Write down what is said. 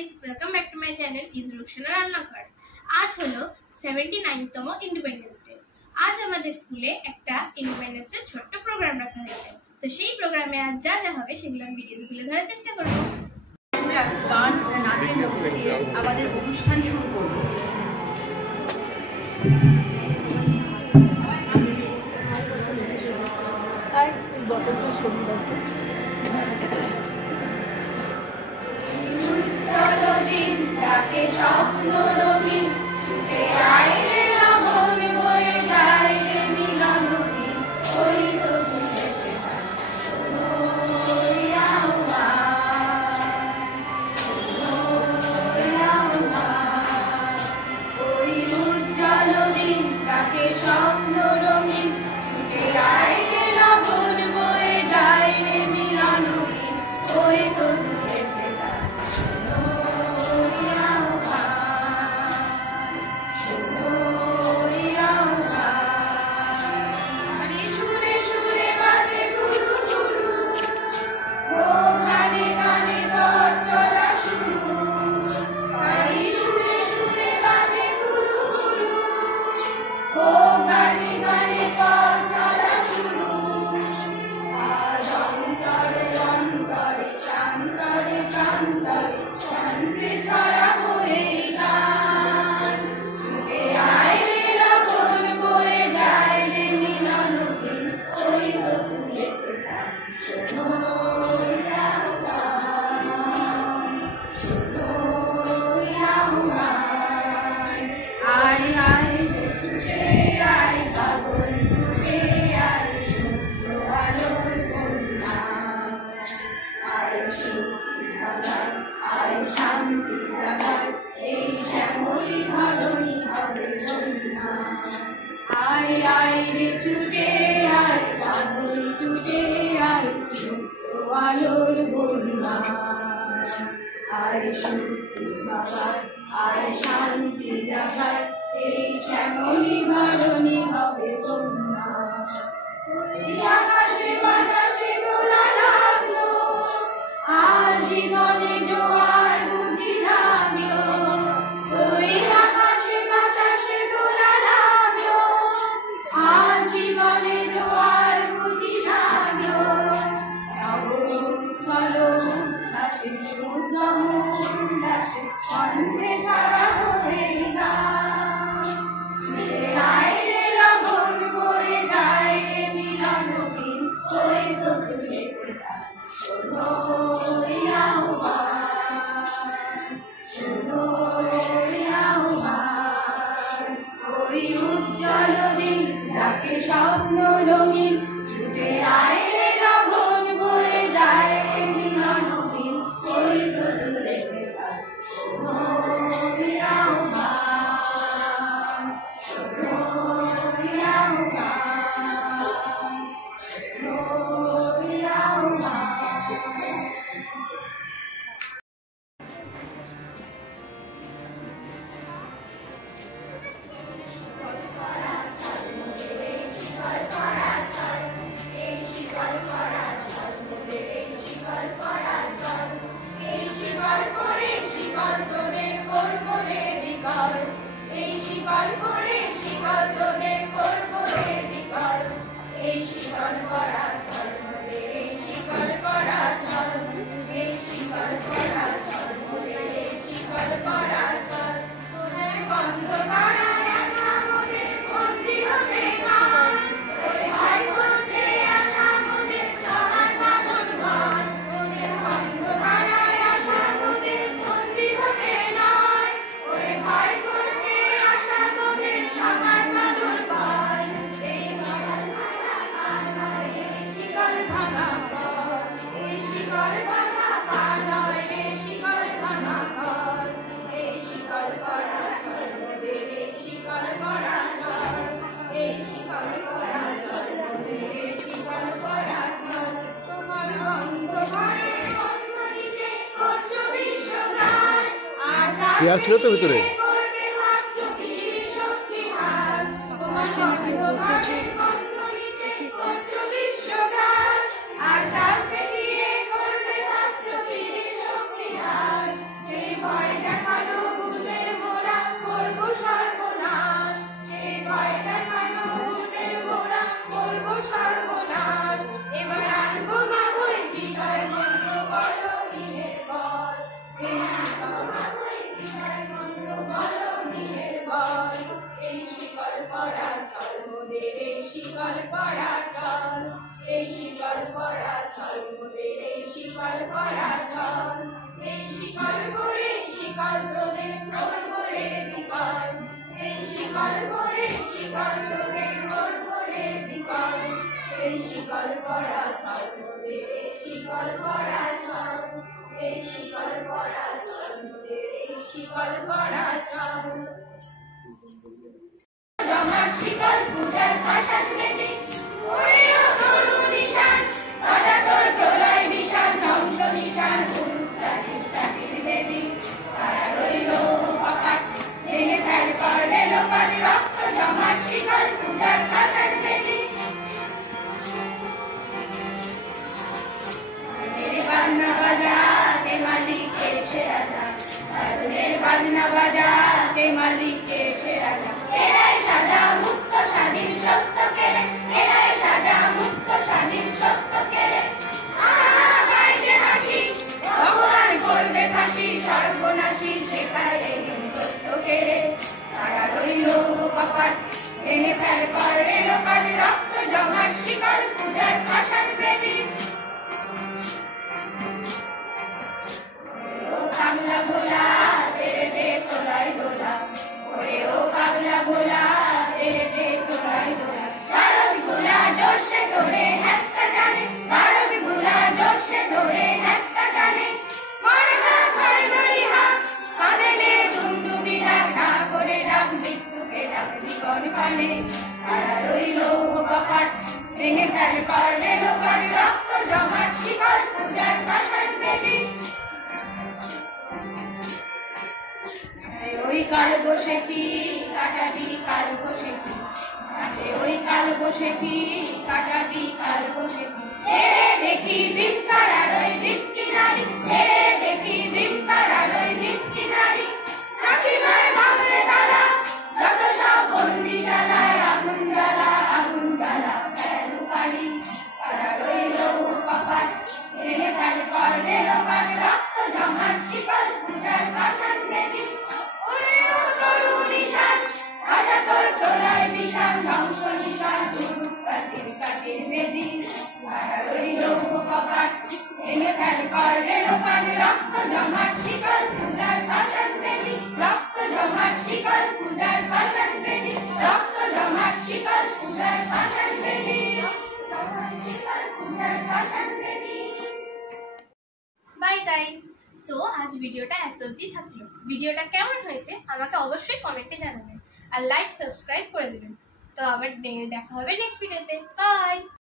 Guys, welcome back to my channel is Rukhsana রান্নাঘর। আজ হলো 79তম ইন্ডিপেন্ডেন্স ডে। আজ আমাদের স্কুলে একটা ইন্ডিপেন্ডেন্স ডে ছোট্ট প্রোগ্রাম রাখা হয়েছে। তো সেই প্রোগ্রামে আজ যা যা হবে সেগুলো আমি ভিডিওতে তুলে ধরার চেষ্টা করব। গান নাচের মধ্যে দিয়ে আমাদের অনুষ্ঠান শুরু করব। চলো দিনটাকে স্বপ্ন রঙিন, ছুটে আয় রে লাবণ বয়ে যায় রে মিলন দিন, ওই তো ভুলেছে ওই আহ্বান, ওই আহ্বান। ওই উজ্জ্বল দিনটাকে স্বপ্ন রঙিন, ছুটে আয় রে লাবণ বয়ে যায় রে মিলন দিন, ওই তো ভুলেছে শান্তি জাগায় এই শ্যামলী ধরণী হবে বন্যা। আকাশে বাতাসে দোলা লাগলো, আর জীবনে জোয়ার বুঝি থামলো। ওই আকাশে বাতাসে দোলা লাগলো, আর জীবনে জোয়ার বুঝি থামলো। চলো উচ্ছ্বাসে উদ্যম উল্লাসে কণ্ঠে সারা হয়ে গান, ছুটে আয় রে লাবণ বয়ে যায় রে মিলন দিন, ওই তো ভুলেছে গান। শোনো ওই আহ্বান, শোনো ওই আহ্বান। ওই উজ্জ্বল দিন ডাকে স্বপ্ন রঙিন, ছুটে আয় রে লাবণ বয়ে যায় রে মিলন দিন, ওই তো ভুলেছে গান। শোনো ওই আহ্বান, শোনো ওই আহ্বান, শোনো ওই আহ্বান। চেয়ার ছিল তো ভিতরে। আর ভয় দেখানো ভূতের মোরা করবো সর্বনাশ, সেই ভয় দেখানো ভূতের মোরা করবো সর্বনাশ। এবার আনবো মাগোই বিজয় মন্ত্র বলো মিনের বল, এই শিকল বলো মিনের বল, এই শিকল পরা চল মোদের, এই শিকল পরা চল, এই শিকল পরা চল মোদের, এই শিকল পরা চল, এই শিকল পরে শিকল তোদের করবো রে বিকল, এই শিকল পরে শিকল তোদের করবো রে বিকল, এই শিকল পরা চল মোদের, এই শিকল পরা চল, এই শিকল পরা চল মোদের, এই শিকল পরা চল। জমার শিকল পূজার শাসন বেদি, ওরেও তরু নিশান, রাজা তোর প্রলয় নিশান, ধ্বংস নিশান, প্রাচীর প্রাচীর বেদি, তারা রইল কপাট, ভেঙে ফেল করলে লোপাট, রক্ত জমার শিকল পূজার শাসন বেদি। বাজনা বাজা তে মালিক এসে রাজা, বাজনা বাজা তে মালিক এসে রাজা, এরাই সাজা মুক্ত স্বাধীন সত্য কেড়ে, এরাই সাজা মুক্ত স্বাধীন সত্য কেড়ে, গাইতে হাসি ভগবান করবে ফাঁসি, সর্বনাশী শেখায় এই সত্য কেড়ে, তারা রইল কপাট, ভেঙে ফেল করে লোপাট, রক্ত জমাট শিকল পূজার শাসন বেদি। কামলা ভোলা তেরে দে তোলাই দোলা, ওরে ও কামলা ভোলা তেরে দে তোলাই দোলা, শারদ গুলা জোরসে ধরে হ্যাঁচকা টানে, শারদ গুলা জোরসে ধরে হ্যাঁচকা টানে, মারবা ঘরে ধরি হাত কাঁদে নে বন্ধু বিরাট, না করে ডাক মৃত্যুকে ডাক জীবন পানে, তারা রইল কপাট, ভেঙে ফেল করলে লোপাট, রক্ত জমাট শিকল পূজার শাসন বেদি। ওই কাল বসে কি কাটাবি কাল বসে কি, ওই কাল বসে কি কাটাবি কাল বসে কি, ছেড়ে দেখি বিস্তার আলোয় বৃষ্টি নারী, ছেড়ে দেখি বিস্তার আলোয় বৃষ্টি নারী, রাখিবার ভাঙলে তালা যত সব বন্দিশালা, আগুন জ্বালা আগুন জ্বালা লুকারি, তারা রইল কপাট, ভেঙে ফেল করলে লোপাট, রক্ত জমাট শিকল পূজার শাসন বেদি। রাজা তোর প্রলয় নিশান, ধ্বংস নিশান, প্রাচীর প্রাচীর বেদি, তারা রইল কপাট, ভেঙে ফেল করলে লোপাট, রক্ত জমাট শিকল পূজার শাসন বেদি, রক্ত জমাট শিকল পূজার শাসন বেদি, রক্ত জমাট শিকল পূজার শাসন বেদি, শিকল পূজার শাসন বেদি। বাই গাইস, তো আজ ভিডিওটা এত অবধি থাকলো। ভিডিওটা কেমন হয়েছে আমাকে অবশ্যই কমেন্টে জানাবেন আর লাইক সাবস্ক্রাইব করে দেবেন। তো আবার দেখা হবে নেক্সট ভিডিওতে। বাই।